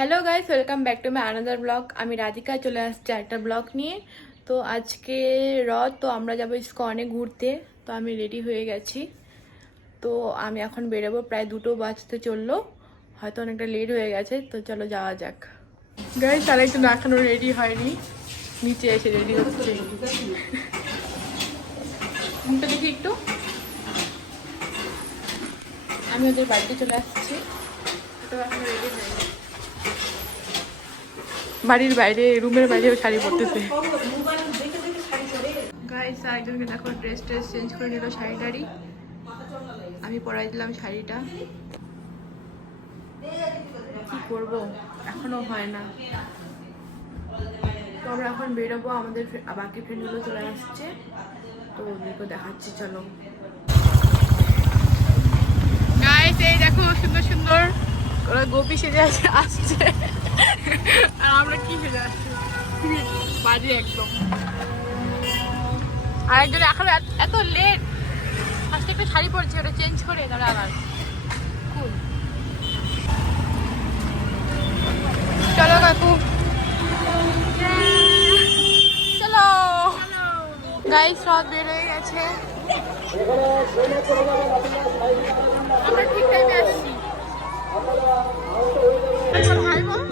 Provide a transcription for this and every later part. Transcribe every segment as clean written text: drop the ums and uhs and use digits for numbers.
Hello guys, welcome back to my another blog. আমি রাধিকা চলে আসছি একটা ব্লগ নিয়ে। তো আজকে রথ, তো আমরা যাবো ইস্কনে ঘুরতে। তো আমি রেডি হয়ে গেছি। তো আমি এখন বেরোবো, প্রায় 2টো বাজতে চললো, হয়তো অনেকটা লেট হয়ে গেছে। তো চলো যাওয়া যাক। গাইস আরেকজন এখনো রেডি হয়নি, নিচে এসে রেডি হচ্ছে। মুখটা দেখি একটু। আমি ওদের বাড়িতে চলে আসছি, তো এখনো রেডি হয়নি। বাড়ির বাইরে, রুমের বাইরেও শাড়ি পরতেছে। গাইস একজনকে দেখো ড্রেস চেঞ্জ করে নিল, শাড়ি। আমি পরাই দিলাম শাড়িটা। কি করব, এখনো হয় না। তো আমরা এখন বেরোবো, আমাদের বাকি ফ্রেন্ডগুলো চলে আসছে, তো ওদেরকে দেখাচ্ছি। চলো গাইস, এই দেখো সুন্দর সুন্দর ওরা গোপী সেজে আসছে, আর আমরা কি সেজে আসছি বাজে একদম। আর একজন এখন এত লেট, ফার্স্টে একটা শাড়ি পরছে, ওটা চেঞ্জ করে তারা আবার কুল। চলো কাকু, চলো। গাইস রথ বের হয়ে গেছে, আমরা ঠিক টাইমে আসছি। ভাই বোন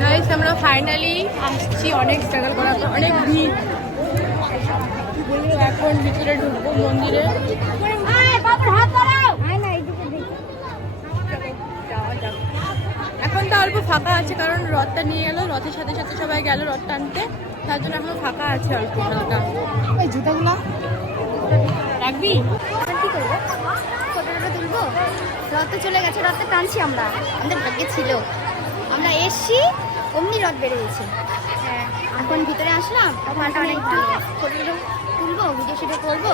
গাইস, আমরা ফাইনালি আসছি, অনেক স্ট্রাগল করার পর, অনেক ভিড়। এখন ভিতরে ঢুকবো মন্দিরে। এখন তো অল্প ফাঁকা আছে, কারণ রথটা নিয়ে এলো, রথের সাথে সাথে সবাই গেল রথ টানতে, তার জন্য এখন ফাঁকা আছে অল্প হালকা। ওই জুতাগুলো রাখবি, কি করবো? ফটোটা তুলবো। রথ চলে গেছে, রথটা টানছি আমরা, আমাদের ভাগ্যে ছিল। আমরা এসছি অমনি রথ বেড়ে গেছে। হ্যাঁ, এখন ভিতরে আসলাম, ফটোটা অনেক ভালো, ফটোটা তুলবো, ভিডিও শুটে করবো,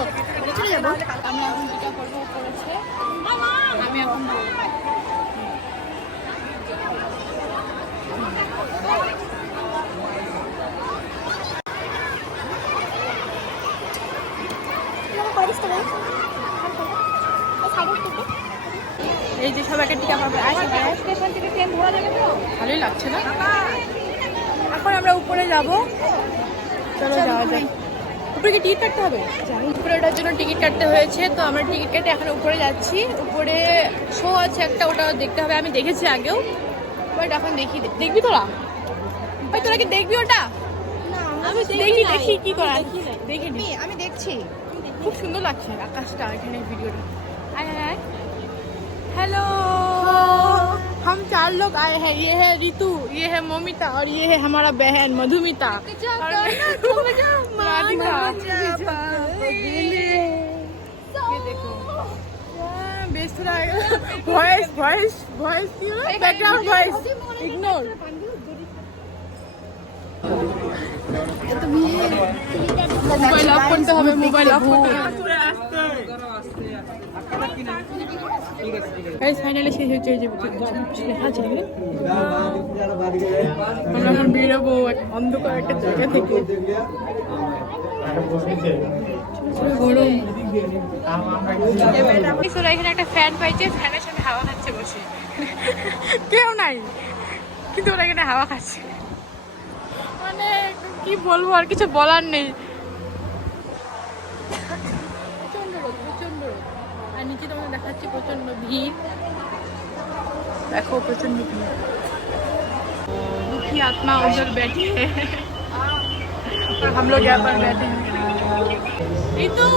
চলে যাবো। আমি এখন যেটা করবো করেছে, আমি এখন এই যে সবাইকে টিকা পাবে, স্টেশন থেকে ট্রেন ধরা যাবে তো, ভালোই লাগছে না। এখন আমরা উপরে যাব, চলো যাওয়া যাক। উপরে কি টিকিট কাটতে হবে? উপরে ওটার জন্য টিকিট কাটতে হয়েছে, তো আমরা টিকিট কেটে এখন উপরে যাচ্ছি। উপরে শো আছে একটা, ওটা দেখতে হবে। আমি দেখেছি আগেও, বাট এখন দেখবি তোরা? ভাই তোরা কি দেখবি ওটা? আমি দেখি কি করা, দেখিনি। আমি দেখছি, খুব সুন্দর লাগছে আকাশটা, এখানে ভিডিওটা। आए हैं, हेलो, हम 4 लोग आए हैं। ये है रितु, ये है मोमिता, और ये है हमारा बहन मधुमिता। ये देखो बेस थोड़ा voice voice voice background voice ignore. Mobile of करते হবে, মোবাইল অফ করতে হবে। গাইস ফাইনালি শেষ হচ্ছে, এই যে লেখা আছে আমরা এখন বেরোবো অন্ধকার একটা জায়গা থেকে। গরম, এখানে একটা ফ্যান পাইছে, ফ্যানের সামনে হাওয়া খাচ্ছে বসে। কেউ নাই, কিন্তু ওরা এখানে হাওয়া খাচ্ছে। মানে কি বলবো, আর কিছু বলার নেই। প্রচন্ড রোদ, প্রচন্ড রোদ। আর নিচে তোমাদের দেখাচ্ছি প্রচন্ড ভিড়, দেখো প্রচন্ড ভিড়। दुखी आत्मा उधर बैठी है और हम लोग यहाँ पर बैठे हैं। ঋতু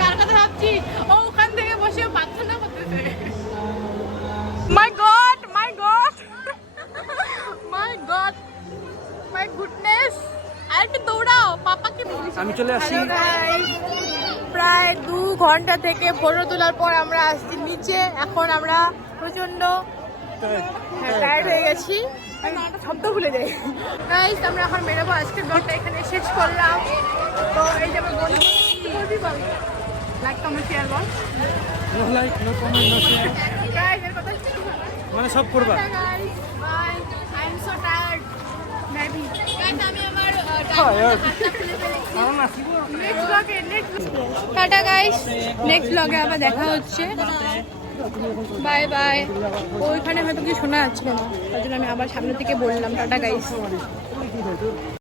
কার কথা ভাবছি, ও ওখান থেকে বসে প্রার্থনা করতেছে। My God, my God, my God, my goodness. আর একটু দৌড়াও, পাপাকে আমি চলে আসি। প্রায় 2 ঘন্টা থেকে ফটো তোলার পর আমরা আসছি নিচে। এখন আমরা প্রচন্ড টায়ার্ড হয়ে গেছি, শব্দ ভুলে যাই। গাইস আমরা এখন বেরোবো, আজকের ব্লগটা এখানে শেষ করলাম। তো এই যে আমার বন্ধু, লাইক কমেন্ট শেয়ার বল, no like no comment no share. Guys এর কথা মানে সব করবা টাটা গাইস, নেক্সট ব্লগে আবার দেখা হচ্ছে। Bye bye. ওইখানে হয়তো কিছু শোনা যাচ্ছে না, তার জন্য আমি আবার সামনে থেকে বললাম টাটা গাইস।